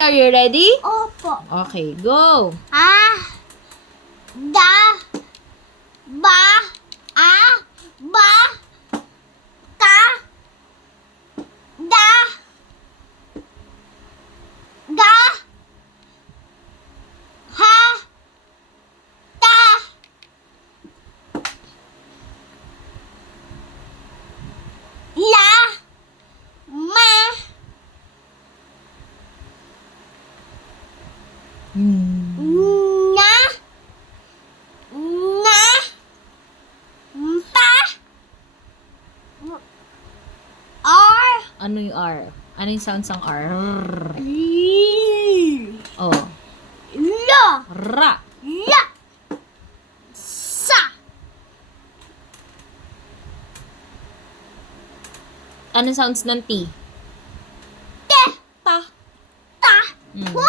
Are you ready? Opo. Okay, go. Da, ba, ba, ta, da, ga, ha, ta. La, ma, na, na, pa, r, Ano yung R? Ano yung sounds ng R? l, Oh. la, Ra. la, sa, Ano sounds ng T? te, Ta. ta, Mm. pu,